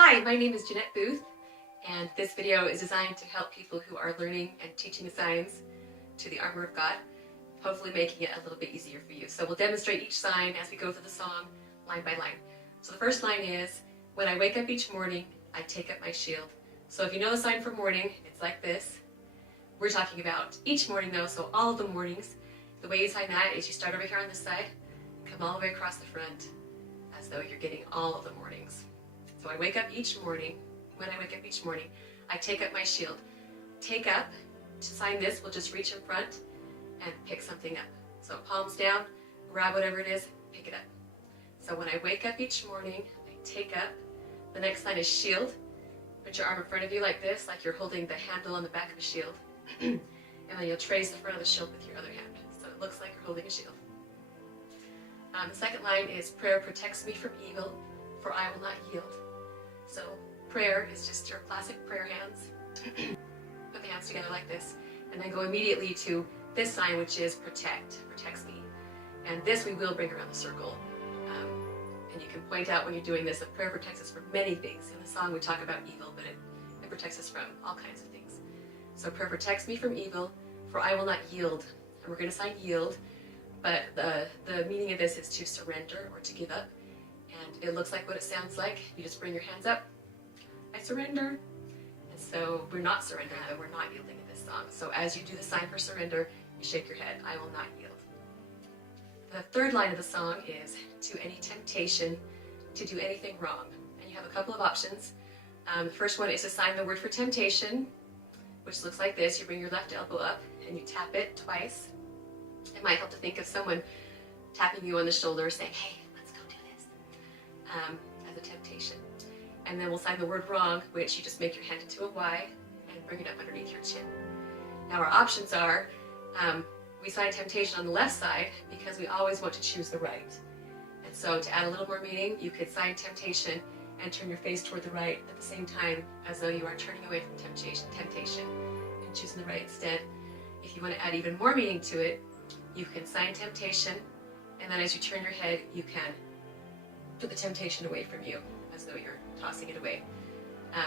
Hi, my name is Jeanette Booth, and this video is designed to help people who are learning and teaching the signs to the armor of God, hopefully making it a little bit easier for you. So we'll demonstrate each sign as we go through the song, line by line. So the first line is, when I wake up each morning, I take up my shield. So if you know the sign for morning, it's like this. We're talking about each morning though, so all of the mornings. The way you sign that is you start over here on this side, come all the way across the front, as though you're getting all of the mornings. So I wake up each morning. When I wake up each morning, I take up my shield. Take up, to sign this, we'll just reach in front and pick something up. So palms down, grab whatever it is, pick it up. So when I wake up each morning, I take up. The next line is shield. Put your arm in front of you like this, like you're holding the handle on the back of a shield. And then you'll trace the front of the shield with your other hand. So it looks like you're holding a shield. The second line is, prayer protects me from evil, for I will not yield. So prayer is just your classic prayer hands. Put the hands together like this, and then go immediately to this sign, which is protects me. And this we will bring around the circle. And you can point out when you're doing this that prayer protects us from many things. In the song we talk about evil, but it protects us from all kinds of things. So prayer protects me from evil, for I will not yield. And we're going to sign yield, but the meaning of this is to surrender or to give up. And it looks like what it sounds like. You just bring your hands up. I surrender. And so we're not surrendering, though. We're not yielding in this song. So as you do the sign for surrender, you shake your head. I will not yield. The third line of the song is, to any temptation to do anything wrong. And you have a couple of options. The first one is to sign the word for temptation, which looks like this. You bring your left elbow up and you tap it twice. It might help to think of someone tapping you on the shoulder saying, hey, let's go do this, as a temptation. And then we'll sign the word wrong, which you just make your hand into a Y and bring it up underneath your chin. Now our options are, we sign temptation on the left side because we always want to choose the right. And so to add a little more meaning, you could sign temptation and turn your face toward the right at the same time as though you are turning away from temptation and choosing the right instead. If you want to add even more meaning to it, you can sign temptation, and then as you turn your head, you can put the temptation away from you as though you're tossing it away.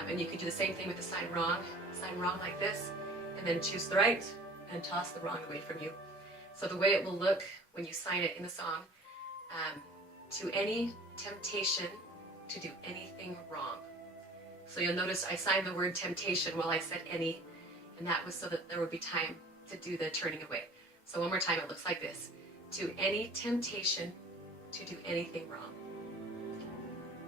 And you could do the same thing with the sign wrong like this, and then choose the right and toss the wrong away from you. So the way it will look when you sign it in the song, to any temptation to do anything wrong. So you'll notice I signed the word temptation while I said any, and that was so that there would be time to do the turning away. So one more time, it looks like this. To any temptation to do anything wrong.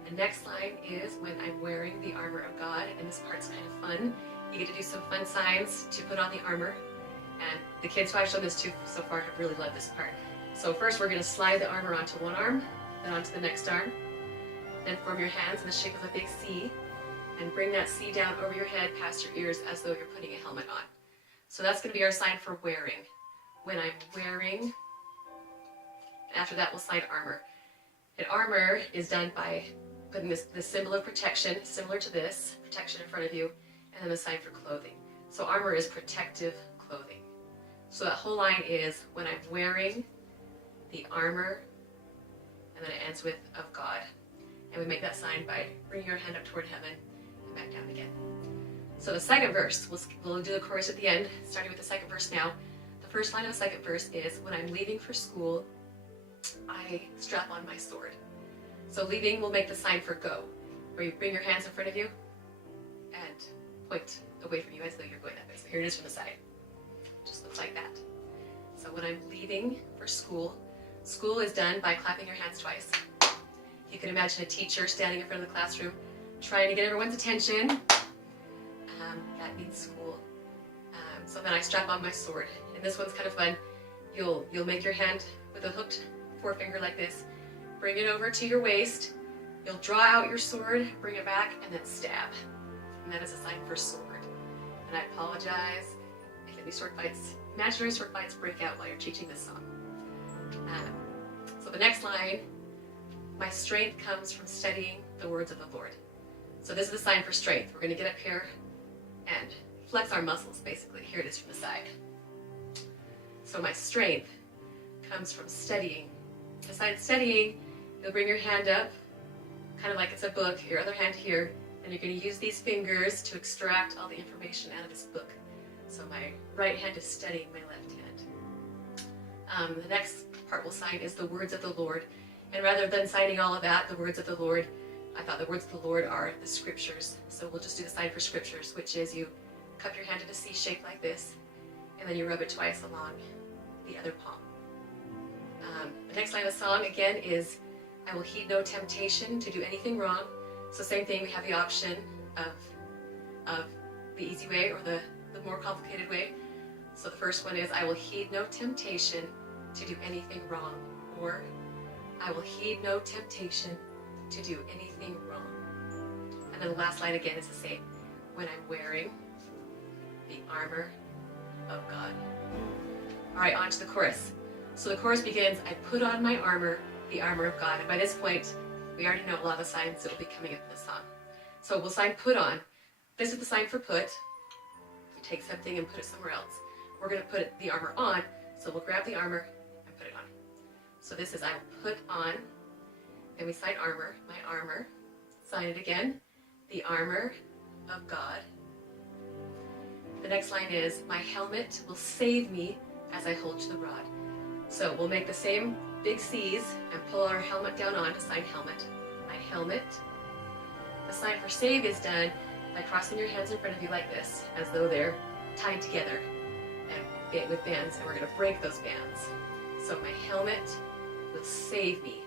The next line is, when I'm wearing the armor of God, and this part's kind of fun. You get to do some fun signs to put on the armor. And the kids who I've shown this to so far have really loved this part. So first we're going to slide the armor onto one arm, then onto the next arm. Then form your hands in the shape of a big C, and bring that C down over your head past your ears as though you're putting a helmet on. So that's going to be our sign for wearing. When I'm wearing, and after that we'll sign armor. And armor is done by putting this symbol of protection, similar to this, protection in front of you, and then a sign for clothing. So armor is protective clothing. So that whole line is, when I'm wearing the armor, and then it ends with, of God. And we make that sign by bringing your hand up toward heaven and back down again. So the second verse, we'll do the chorus at the end, starting with the second verse now. The first line of the second verse is, when I'm leaving for school, I strap on my sword. So leaving will make the sign for go, where you bring your hands in front of you and point away from you as though you're going that way. So here it is from the side. Just looks like that. So when I'm leaving for school, school is done by clapping your hands twice. You can imagine a teacher standing in front of the classroom trying to get everyone's attention. That means school. So then I strap on my sword. And this one's kind of fun. You'll make your hand with a hooked forefinger like this. Bring it over to your waist. You'll draw out your sword, bring it back, and then stab. And that is a sign for sword. And I apologize if any sword fights, imaginary sword fights break out while you're teaching this song. So the next line, my strength comes from studying the words of the Lord. So this is the sign for strength. We're going to get up here and flex our muscles, basically. Here it is from the side. So my strength comes from studying. Besides studying, you'll bring your hand up, kind of like it's a book, your other hand here, And you're going to use these fingers to extract all the information out of this book. So my right hand is steadying my left hand. The next part we'll sign is the words of the Lord. And rather than signing all of that, the words of the Lord, I thought the words of the Lord are the scriptures. So we'll just do the sign for scriptures, which is you cup your hand in a C shape like this, and then you rub it twice along the other palm. The next line of the song again is, I will heed no temptation to do anything wrong. So same thing, we have the option of the easy way or the more complicated way. So the first one is, I will heed no temptation to do anything wrong. Or, I will heed no temptation to do anything wrong. And then the last line again is the same. When I'm wearing the armor of God. All right, on to the chorus. So the chorus begins, I put on my armor, the armor of God. And by this point, we already know a lot of the signs that will be coming up in the song. So we'll sign put on. This is the sign for put. You take something and put it somewhere else. We're going to put the armor on, so we'll grab the armor and put it on. So this is I put on, and we sign armor, my armor. Sign it again, the armor of God. The next line is, my helmet will save me as I hold to the rod. So we'll make the same big C's and pull our helmet down on to sign helmet. My helmet. The sign for save is done by crossing your hands in front of you like this, as though they're tied together and with bands, and we're going to break those bands. So my helmet will save me.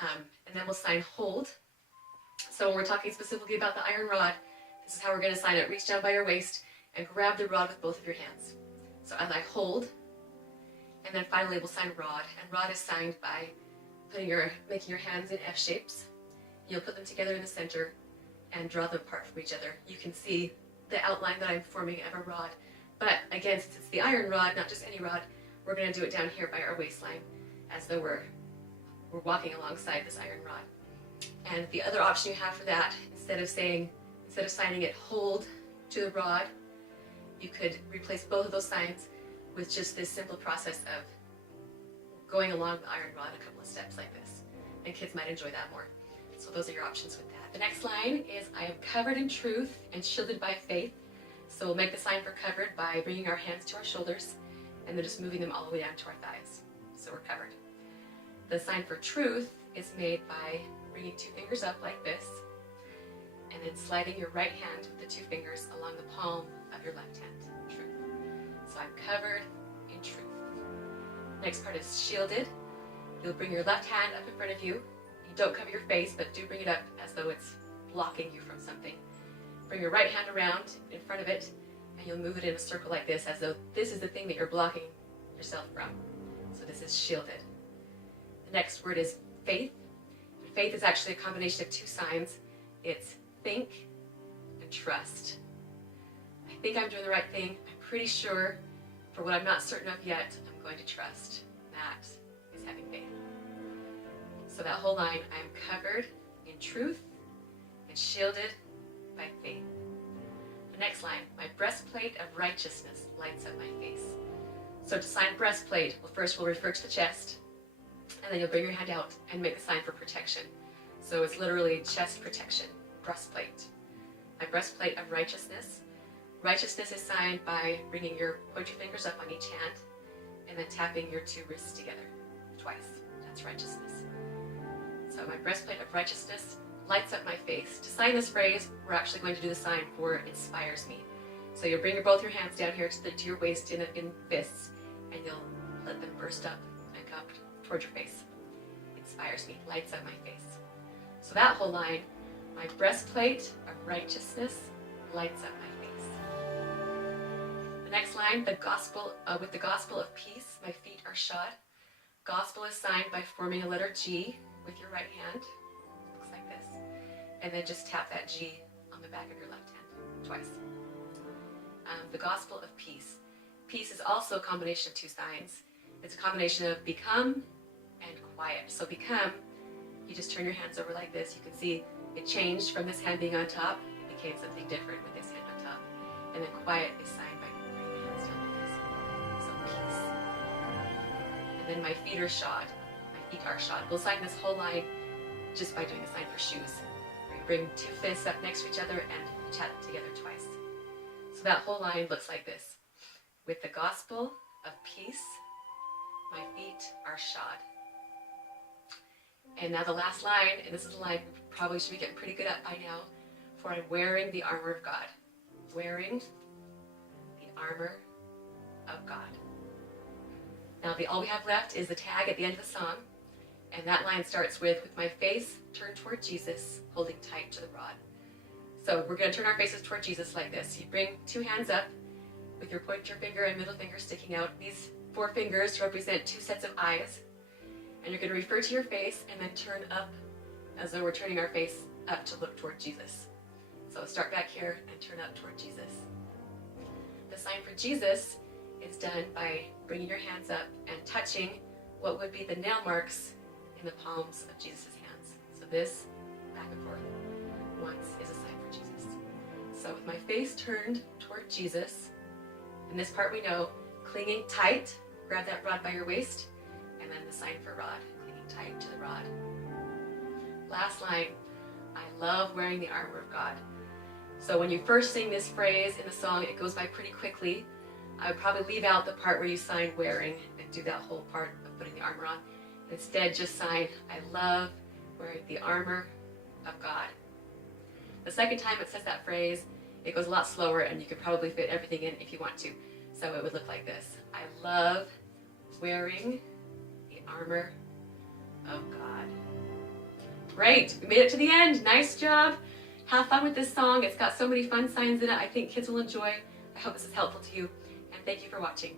And then we'll sign hold. So when we're talking specifically about the iron rod, this is how we're going to sign it. Reach down by your waist and grab the rod with both of your hands. So as I hold, and then finally we'll sign rod. And rod is signed by making your hands in F shapes. You'll put them together in the center and draw them apart from each other. You can see the outline that I'm forming of a rod. But again, since it's the iron rod, not just any rod, we're going to do it down here by our waistline, as though we're walking alongside this iron rod. And the other option you have for that, instead of signing it hold to the rod, you could replace both of those signs with just this simple process of going along the iron rod a couple of steps like this. And kids might enjoy that more. So those are your options with that. The next line is, I am covered in truth and shielded by faith. So we'll make the sign for covered by bringing our hands to our shoulders and then just moving them all the way down to our thighs. So we're covered. The sign for truth is made by bringing two fingers up like this and then sliding your right hand with the two fingers along the palm of your left hand. Truth. So I'm covered in truth. Next part is shielded. You'll bring your left hand up in front of you. You don't cover your face, but do bring it up as though it's blocking you from something. Bring your right hand around in front of it, and you'll move it in a circle like this, as though this is the thing that you're blocking yourself from. So this is shielded. The next word is faith. And faith is actually a combination of two signs. It's think and trust. I think I'm doing the right thing. I'm pretty sure. For what I'm not certain of yet, I'm going to trust. That is having faith. So that whole line, I am covered in truth and shielded by faith. The next line, my breastplate of righteousness lights up my face. So to sign breastplate, well, first we'll refer to the chest, and then you'll bring your hand out and make a sign for protection. So it's literally chest protection, breastplate. My breastplate of righteousness. Righteousness is signed by bringing your pointer fingers up on each hand and then tapping your two wrists together twice. That's righteousness. So my breastplate of righteousness lights up my face. To sign this phrase, we're actually going to do the sign for inspires me. So you'll bring both your hands down here to your waist in fists, and you'll let them burst up and come towards your face. Inspires me, lights up my face. So that whole line, my breastplate of righteousness lights up my face. The next line, with the gospel of peace, my feet are shod. Gospel is signed by forming a letter G with your right hand. Looks like this. And then just tap that G on the back of your left hand twice. The gospel of peace. Peace is also a combination of two signs. It's a combination of become and quiet. So become, you just turn your hands over like this. You can see it changed from this hand being on top. It became something different with this hand on top. And then quiet is signed by bringing the hands down like this. So peace. And then my feet are shod. My feet are shod. We'll sign this whole line just by doing the sign for shoes. Bring bring two fists up next to each other and tap together twice. So that whole line looks like this. With the gospel of peace, my feet are shod. And now the last line, and this is a line we probably should be getting pretty good at by now, for I'm wearing the armor of God. Wearing the armor of God. Now all we have left is the tag at the end of the song, and that line starts with my face turned toward Jesus, holding tight to the rod. So we're going to turn our faces toward Jesus like this. You bring two hands up with your pointer finger and middle finger sticking out. These four fingers represent two sets of eyes. And you're going to refer to your face and then turn up as though we're turning our face up to look toward Jesus. So start back here and turn up toward Jesus. The sign for Jesus is done by bringing your hands up and touching what would be the nail marks in the palms of Jesus' hands. So this, back and forth, once is a sign for Jesus. So with my face turned toward Jesus, in this part we know, clinging tight, grab that rod by your waist, and then the sign for rod, clinging tight to the rod. Last line, I love wearing the armor of God. So when you first sing this phrase in the song, it goes by pretty quickly. I would probably leave out the part where you sign wearing and do that whole part of putting the armor on. Instead, just sign, I love wearing the armor of God. The second time it says that phrase, it goes a lot slower, and you could probably fit everything in if you want to. So it would look like this. I love wearing the armor of God. Great, we made it to the end. Nice job. Have fun with this song. It's got so many fun signs in it. I think kids will enjoy. I hope this is helpful to you, and thank you for watching.